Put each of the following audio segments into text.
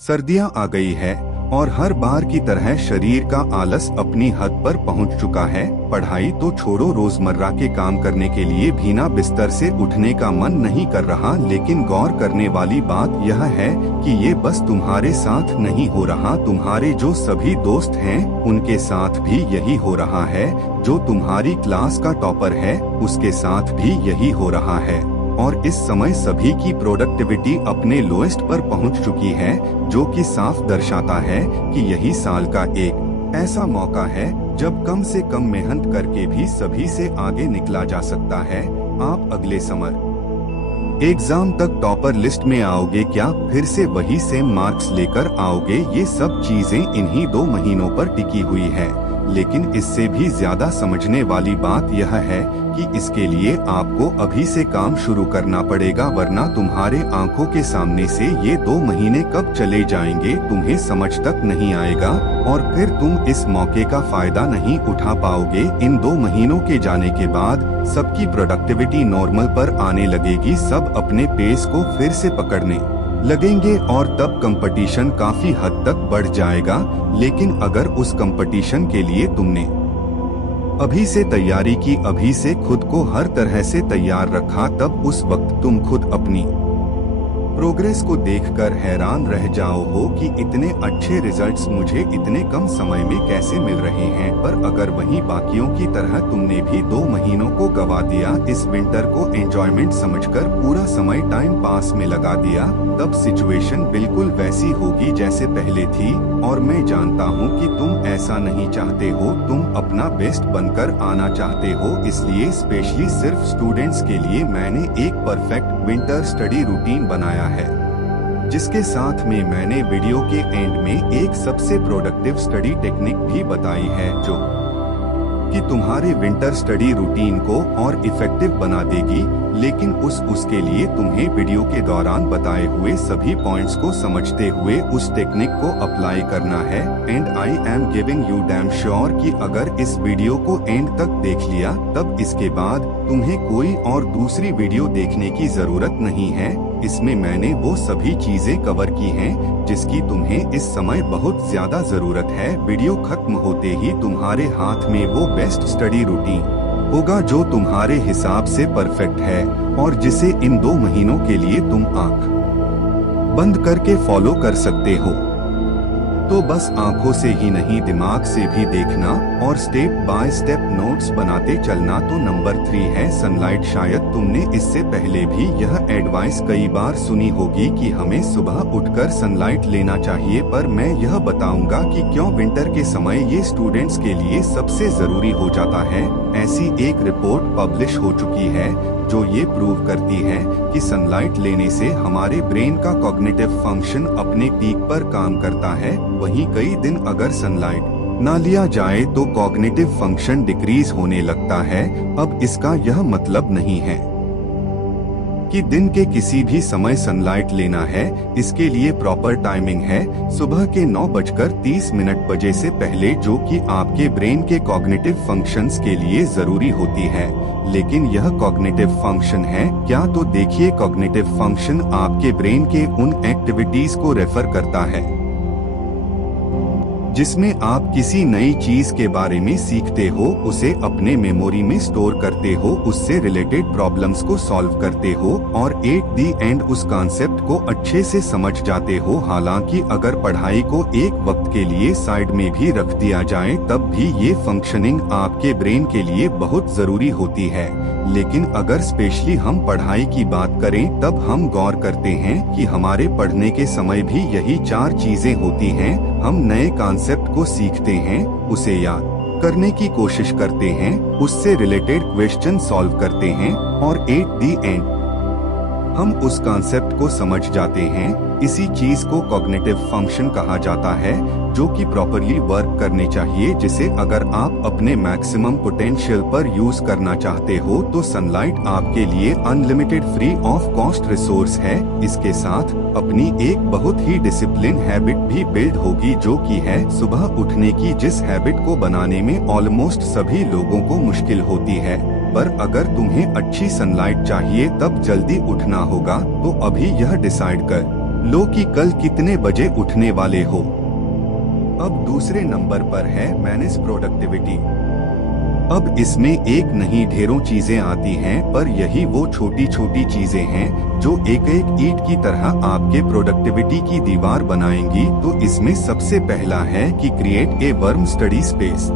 सर्दियां आ गई है और हर बार की तरह शरीर का आलस अपनी हद पर पहुंच चुका है। पढ़ाई तो छोड़ो, रोजमर्रा के काम करने के लिए भी ना बिस्तर से उठने का मन नहीं कर रहा। लेकिन गौर करने वाली बात यह है कि ये बस तुम्हारे साथ नहीं हो रहा, तुम्हारे जो सभी दोस्त हैं उनके साथ भी यही हो रहा है। जो तुम्हारी क्लास का टॉपर है उसके साथ भी यही हो रहा है। और इस समय सभी की प्रोडक्टिविटी अपने लोएस्ट पर पहुंच चुकी है, जो कि साफ दर्शाता है कि यही साल का एक ऐसा मौका है जब कम से कम मेहनत करके भी सभी से आगे निकला जा सकता है। आप अगले समर एग्जाम तक टॉपर लिस्ट में आओगे क्या? फिर से वही सेम मार्क्स लेकर आओगे? ये सब चीजें इन्हीं 2 महीनों पर टिकी हुई है। लेकिन इससे भी ज्यादा समझने वाली बात यह है कि इसके लिए आपको अभी से काम शुरू करना पड़ेगा, वरना तुम्हारे आंखों के सामने से ये 2 महीने कब चले जाएंगे तुम्हें समझ तक नहीं आएगा और फिर तुम इस मौके का फायदा नहीं उठा पाओगे। इन 2 महीनों के जाने के बाद सबकी प्रोडक्टिविटी नॉर्मल पर आने लगेगी, सब अपने पेस को फिर से पकड़ने लगेंगे और तब कंपटीशन काफी हद तक बढ़ जाएगा। लेकिन अगर उस कंपटीशन के लिए तुमने अभी से तैयारी की, अभी से खुद को हर तरह से तैयार रखा, तब उस वक्त तुम खुद अपनी प्रोग्रेस को देखकर हैरान रह जाओ हो कि इतने अच्छे रिजल्ट्स मुझे इतने कम समय में कैसे मिल रहे हैं। पर अगर वहीं बाकियों की तरह तुमने भी 2 महीनों को गवा दिया, इस विंटर को एंजॉयमेंट समझकर पूरा समय टाइम पास में लगा दिया, तब सिचुएशन बिल्कुल वैसी होगी जैसे पहले थी। और मैं जानता हूँ कि तुम ऐसा नहीं चाहते हो, तुम अपना बेस्ट बनकर आना चाहते हो। इसलिए स्पेशली सिर्फ स्टूडेंट्स के लिए मैंने एक परफेक्ट विंटर स्टडी रूटीन बनाया है, जिसके साथ में मैंने वीडियो के एंड में एक सबसे प्रोडक्टिव स्टडी टेक्निक भी बताई है, जो कि तुम्हारे विंटर स्टडी रूटीन को और इफेक्टिव बना देगी। लेकिन उसके लिए तुम्हें वीडियो के दौरान बताए हुए सभी पॉइंट्स को समझते हुए उस टेक्निक को अप्लाई करना है। And I am giving you damn sure कि अगर इस वीडियो को एंड तक देख लिया, तब इसके बाद तुम्हें कोई और दूसरी वीडियो देखने की जरूरत नहीं है। इसमें मैंने वो सभी चीजें कवर की हैं जिसकी तुम्हें इस समय बहुत ज्यादा जरूरत है। वीडियो खत्म होते ही तुम्हारे हाथ में वो बेस्ट स्टडी रूटीन होगा जो तुम्हारे हिसाब से परफेक्ट है और जिसे इन 2 महीनों के लिए तुम आंख बंद करके फॉलो कर सकते हो। तो बस आंखों से ही नहीं, दिमाग से भी देखना और स्टेप बाय स्टेप नोट्स बनाते चलना। तो नंबर 3 है सनलाइट। शायद तुमने इससे पहले भी यह एडवाइस कई बार सुनी होगी कि हमें सुबह उठकर सनलाइट लेना चाहिए, पर मैं यह बताऊंगा कि क्यों विंटर के समय ये स्टूडेंट्स के लिए सबसे जरूरी हो जाता है। ऐसी एक रिपोर्ट पब्लिश हो चुकी है जो ये प्रूव करती है कि सनलाइट लेने से हमारे ब्रेन का कॉग्निटिव फंक्शन अपने पीक पर काम करता है। वहीं कई दिन अगर सनलाइट ना लिया जाए तो कॉग्निटिव फंक्शन डिक्रीज होने लगता है। अब इसका यह मतलब नहीं है कि दिन के किसी भी समय सनलाइट लेना है, इसके लिए प्रॉपर टाइमिंग है। सुबह के 9:30 बजे से पहले, जो कि आपके ब्रेन के कॉग्निटिव फंक्शंस के लिए जरूरी होती है। लेकिन यह कॉग्निटिव फंक्शन है क्या? तो देखिए, कॉग्निटिव फंक्शन आपके ब्रेन के उन एक्टिविटीज को रेफर करता है जिसमें आप किसी नई चीज के बारे में सीखते हो, उसे अपने मेमोरी में स्टोर करते हो, उससे रिलेटेड प्रॉब्लम्स को सॉल्व करते हो और एट दी एंड उस कॉन्सेप्ट को अच्छे से समझ जाते हो। हालांकि अगर पढ़ाई को एक वक्त के लिए साइड में भी रख दिया जाए, तब भी ये फंक्शनिंग आपके ब्रेन के लिए बहुत जरूरी होती है। लेकिन अगर स्पेशली हम पढ़ाई की बात करें, तब हम गौर करते हैं कि हमारे पढ़ने के समय भी यही 4 चीजें होती हैं। हम नए कॉन्सेप्ट को सीखते हैं, उसे याद करने की कोशिश करते हैं, उससे रिलेटेड क्वेश्चन सॉल्व करते हैं और एट दी एंड हम उस कॉन्सेप्ट को समझ जाते हैं। इसी चीज को कॉग्निटिव फंक्शन कहा जाता है, जो कि प्रॉपरली वर्क करने चाहिए, जिसे अगर आप अपने मैक्सिमम पोटेंशियल पर यूज करना चाहते हो तो सनलाइट आपके लिए unlimited free of cost resource है। इसके साथ अपनी एक बहुत ही डिसिप्लिन हैबिट भी बिल्ड होगी, जो कि है सुबह उठने की, जिस हैबिट को बनाने में ऑलमोस्ट सभी लोगों को मुश्किल होती है। पर अगर तुम्हें अच्छी सनलाइट चाहिए, तब जल्दी उठना होगा, तो अभी यह डिसाइड कर लो कि कल कितने बजे उठने वाले हो। अब दूसरे नंबर पर है मैनेज प्रोडक्टिविटी। अब इसमें एक नहीं ढेरों चीजें आती हैं, पर यही वो छोटी छोटी चीजें हैं जो एक एक ईंट की तरह आपके प्रोडक्टिविटी की दीवार बनाएंगी। तो इसमें सबसे पहला है कि create a worm study space.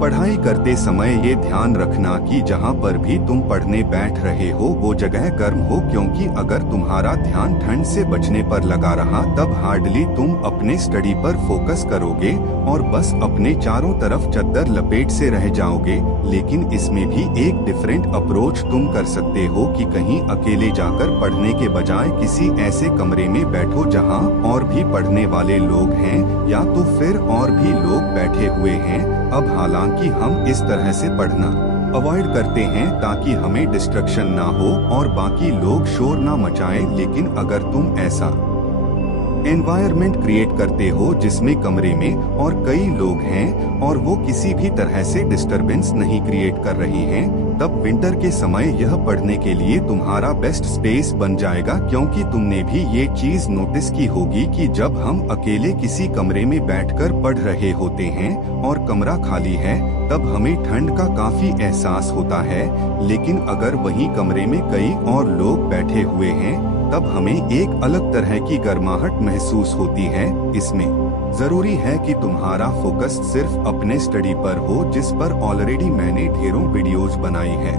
पढ़ाई करते समय ये ध्यान रखना कि जहाँ पर भी तुम पढ़ने बैठ रहे हो वो जगह गर्म हो, क्योंकि अगर तुम्हारा ध्यान ठंड से बचने पर लगा रहा तब हार्डली तुम अपने स्टडी पर फोकस करोगे और बस अपने चारों तरफ चद्दर लपेट से रह जाओगे। लेकिन इसमें भी एक डिफरेंट अप्रोच तुम कर सकते हो कि कहीं अकेले जाकर पढ़ने के बजाय किसी ऐसे कमरे में बैठो जहाँ और भी पढ़ने वाले लोग हैं, या तो फिर और भी लोग बैठे हुए हैं। अब हालांकि हम इस तरह से पढ़ना अवॉइड करते हैं ताकि हमें डिस्ट्रक्शन ना हो और बाकी लोग शोर ना मचाएं, लेकिन अगर तुम ऐसा एनवायरनमेंट क्रिएट करते हो जिसमें कमरे में और कई लोग हैं और वो किसी भी तरह से डिस्टरबेंस नहीं क्रिएट कर रहे हैं, तब विंटर के समय यह पढ़ने के लिए तुम्हारा बेस्ट स्पेस बन जाएगा। क्योंकि तुमने भी ये चीज नोटिस की होगी कि जब हम अकेले किसी कमरे में बैठकर पढ़ रहे होते हैं और कमरा खाली है तब हमें ठंड का काफी एहसास होता है, लेकिन अगर वही कमरे में कई और लोग बैठे हुए हैं तब हमें एक अलग तरह की गर्माहट महसूस होती है। इसमें जरूरी है कि तुम्हारा फोकस सिर्फ अपने स्टडी पर हो, जिस पर ऑलरेडी मैंने ढेरों वीडियोस बनाई है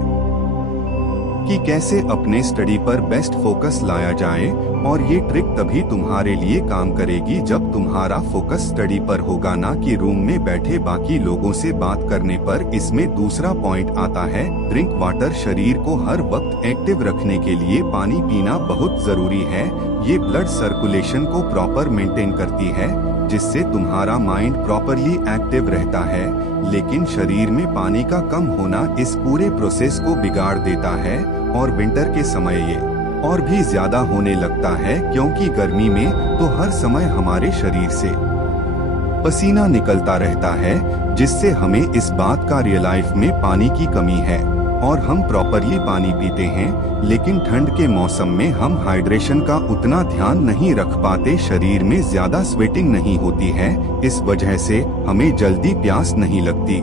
कि कैसे अपने स्टडी पर बेस्ट फोकस लाया जाए। और ये ट्रिक तभी तुम्हारे लिए काम करेगी जब तुम्हारा फोकस स्टडी पर होगा, ना कि रूम में बैठे बाकी लोगों से बात करने पर। इसमें दूसरा पॉइंट आता है ड्रिंक वाटर। शरीर को हर वक्त एक्टिव रखने के लिए पानी पीना बहुत जरूरी है। ये ब्लड सर्कुलेशन को प्रॉपर मेंटेन करती है, जिससे तुम्हारा माइंड प्रॉपरली एक्टिव रहता है। लेकिन शरीर में पानी का कम होना इस पूरे प्रोसेस को बिगाड़ देता है और विंटर के समय ये और भी ज्यादा होने लगता है, क्योंकि गर्मी में तो हर समय हमारे शरीर से पसीना निकलता रहता है, जिससे हमें इस बात का रियलाइज में पानी की कमी है और हम प्रॉपरली पानी पीते हैं। लेकिन ठंड के मौसम में हम हाइड्रेशन का उतना ध्यान नहीं रख पाते, शरीर में ज्यादा स्वेटिंग नहीं होती है, इस वजह से हमें जल्दी प्यास नहीं लगती।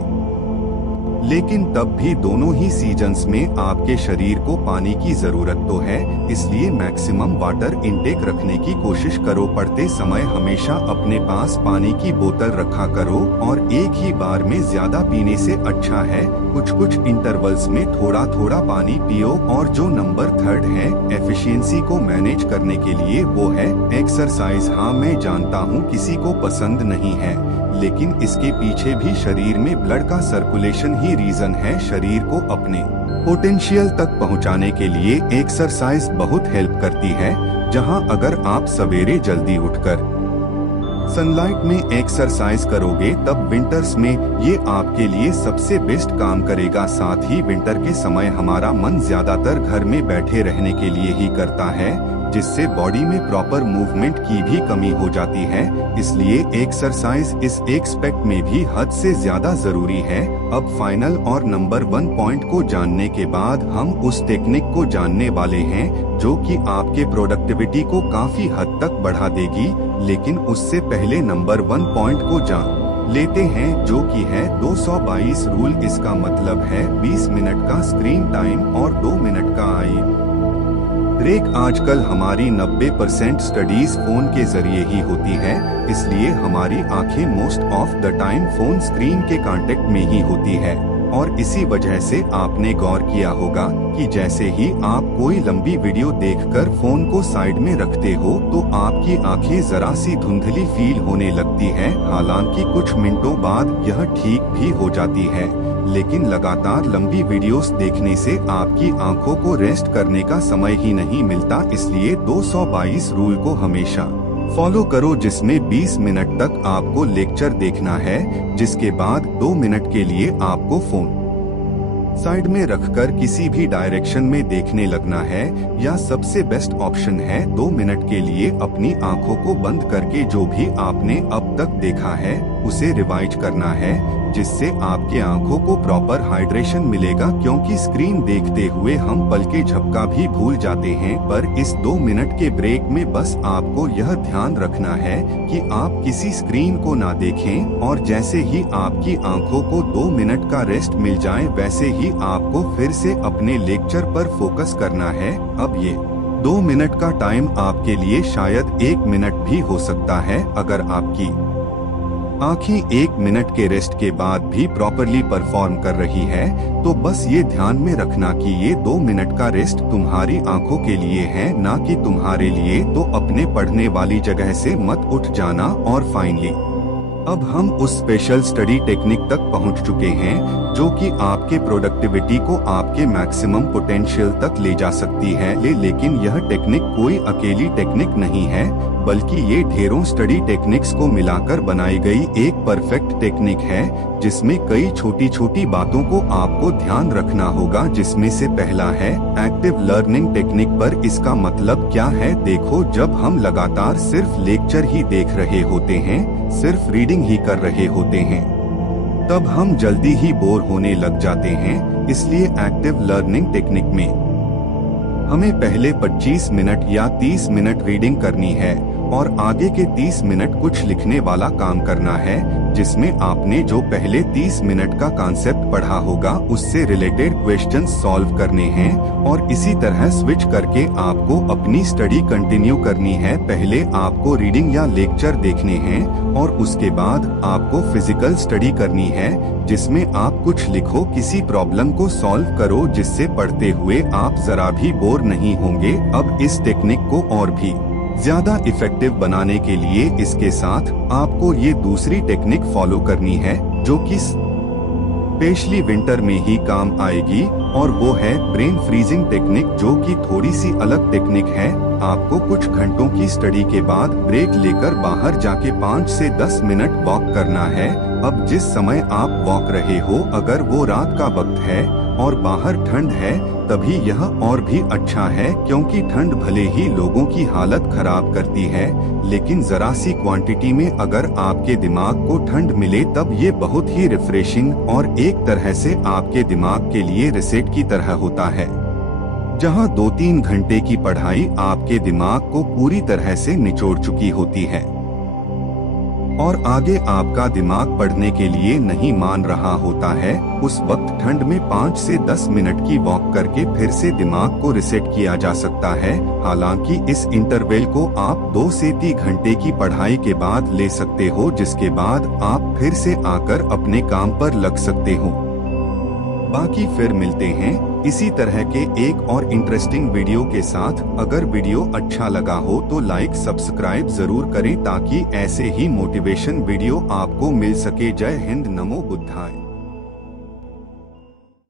लेकिन तब भी दोनों ही सीजन्स में आपके शरीर को पानी की जरूरत तो है, इसलिए मैक्सिमम वाटर इनटेक रखने की कोशिश करो। पढ़ते समय हमेशा अपने पास पानी की बोतल रखा करो और एक ही बार में ज्यादा पीने से अच्छा है कुछ कुछ इंटरवल्स में थोड़ा थोड़ा पानी पियो। और जो नंबर 3 है एफिशिएंसी को मैनेज करने के लिए, वो है एक्सरसाइज। हाँ, मैं जानता हूँ किसी को पसंद नहीं है, लेकिन इसके पीछे भी शरीर में ब्लड का सर्कुलेशन ही रीजन है। शरीर को अपने पोटेंशियल तक पहुंचाने के लिए एक्सरसाइज बहुत हेल्प करती है। जहां अगर आप सवेरे जल्दी उठकर सनलाइट में एक्सरसाइज करोगे तब विंटर्स में ये आपके लिए सबसे बेस्ट काम करेगा। साथ ही विंटर के समय हमारा मन ज्यादातर घर में बैठे रहने के लिए ही करता है, जिससे बॉडी में प्रॉपर मूवमेंट की भी कमी हो जाती है। इसलिए एक्सरसाइज इस एस्पेक्ट में भी हद से ज्यादा जरूरी है। अब फाइनल और नंबर 1 पॉइंट को जानने के बाद हम उस टेक्निक को जानने वाले हैं जो कि आपके प्रोडक्टिविटी को काफी हद तक बढ़ा देगी। लेकिन उससे पहले नंबर 1 पॉइंट को जान लेते हैं, जो कि है 222 रूल। इसका मतलब है 20 मिनट का स्क्रीन टाइम और 2 मिनट का आई ब्रेक। आजकल हमारी 90% स्टडीज फोन के जरिए ही होती है, इसलिए हमारी आंखें most of the time phone screen के कांटेक्ट में ही होती है। और इसी वजह से आपने गौर किया होगा कि जैसे ही आप कोई लंबी वीडियो देखकर फोन को साइड में रखते हो तो आपकी आंखें जरा सी धुंधली फील होने लगती है। हालांकि कुछ मिनटों बाद यह ठीक भी हो जाती है, लेकिन लगातार लंबी वीडियोस देखने से आपकी आंखों को रेस्ट करने का समय ही नहीं मिलता। इसलिए 222 रूल को हमेशा फॉलो करो, जिसमें 20 मिनट तक आपको लेक्चर देखना है, जिसके बाद 2 मिनट के लिए आपको फोन साइड में रखकर किसी भी डायरेक्शन में देखने लगना है। या सबसे बेस्ट ऑप्शन है 2 मिनट के लिए अपनी आंखों को बंद करके जो भी आपने अब तक देखा है उसे रिवाइज करना है, जिससे आपके आंखों को प्रॉपर हाइड्रेशन मिलेगा, क्योंकि स्क्रीन देखते हुए हम पलके झपका भी भूल जाते हैं। पर इस 2 मिनट के ब्रेक में बस आपको यह ध्यान रखना है कि आप किसी स्क्रीन को ना देखें, और जैसे ही आपकी आंखों को 2 मिनट का रेस्ट मिल जाए वैसे ही आपको फिर से अपने लेक्चर पर फोकस करना है। अब ये 2 मिनट का टाइम आपके लिए शायद 1 मिनट भी हो सकता है। अगर आपकी आंखें 1 मिनट के रेस्ट के बाद भी प्रॉपरली परफॉर्म कर रही है, तो बस ये ध्यान में रखना कि ये 2 मिनट का रेस्ट तुम्हारी आंखों के लिए है, ना कि तुम्हारे लिए। तो अपने पढ़ने वाली जगह से मत उठ जाना। और फाइनली अब हम उस स्पेशल स्टडी टेक्निक तक पहुंच चुके हैं जो कि आपके प्रोडक्टिविटी को आपके मैक्सिमम पोटेंशियल तक ले जा सकती है। लेकिन यह टेक्निक कोई अकेली टेक्निक नहीं है, बल्कि ये ढेरों स्टडी टेक्निक्स को मिलाकर बनाई गई एक परफेक्ट टेक्निक है, जिसमें कई छोटी छोटी बातों को आपको ध्यान रखना होगा। जिसमें से पहला है एक्टिव लर्निंग टेक्निक। पर इसका मतलब क्या है? देखो, जब हम लगातार सिर्फ लेक्चर ही देख रहे होते हैं, सिर्फ रीडिंग ही कर रहे होते हैं, तब हम जल्दी ही बोर होने लग जाते हैं। इसलिए एक्टिव लर्निंग टेक्निक में हमें पहले 25 मिनट या 30 मिनट रीडिंग करनी है और आगे के 30 मिनट कुछ लिखने वाला काम करना है, जिसमें आपने जो पहले 30 मिनट का कॉन्सेप्ट पढ़ा होगा उससे रिलेटेड क्वेश्चंस सॉल्व करने हैं। और इसी तरह स्विच करके आपको अपनी स्टडी कंटिन्यू करनी है। पहले आपको रीडिंग या लेक्चर देखने हैं और उसके बाद आपको फिजिकल स्टडी करनी है, जिसमें आप कुछ लिखो, किसी प्रॉब्लम को सॉल्व करो, जिससे पढ़ते हुए आप जरा भी बोर नहीं होंगे। अब इस टेक्निक को और भी ज्यादा इफेक्टिव बनाने के लिए इसके साथ आपको ये दूसरी टेक्निक फॉलो करनी है, जो कि स्पेशली विंटर में ही काम आएगी, और वो है ब्रेन फ्रीजिंग टेक्निक, जो कि थोड़ी सी अलग टेक्निक है। आपको कुछ घंटों की स्टडी के बाद ब्रेक लेकर बाहर जाके 5 से 10 मिनट वॉक करना है। अब जिस समय आप वॉक रहे हो, अगर वो रात का वक्त है और बाहर ठंड है, तभी यह और भी अच्छा है, क्योंकि ठंड भले ही लोगों की हालत खराब करती है, लेकिन जरा सी क्वांटिटी में अगर आपके दिमाग को ठंड मिले तब ये बहुत ही रिफ्रेशिंग और एक तरह से आपके दिमाग के लिए रिसेट की तरह होता है, जहां 2-3 घंटे की पढ़ाई आपके दिमाग को पूरी तरह से निचोड़ चुकी होती है और आगे आपका दिमाग पढ़ने के लिए नहीं मान रहा होता है। उस वक्त ठंड में 5 से 10 मिनट की वॉक करके फिर से दिमाग को रिसेट किया जा सकता है। हालांकि इस इंटरवल को आप 2 से 3 घंटे की पढ़ाई के बाद ले सकते हो, जिसके बाद आप फिर से आकर अपने काम पर लग सकते हो। बाकी फिर मिलते हैं इसी तरह के एक और इंटरेस्टिंग वीडियो के साथ। अगर वीडियो अच्छा लगा हो तो लाइक सब्सक्राइब जरूर करें, ताकि ऐसे ही मोटिवेशन वीडियो आपको मिल सके। जय हिंद, नमो बुद्धाय।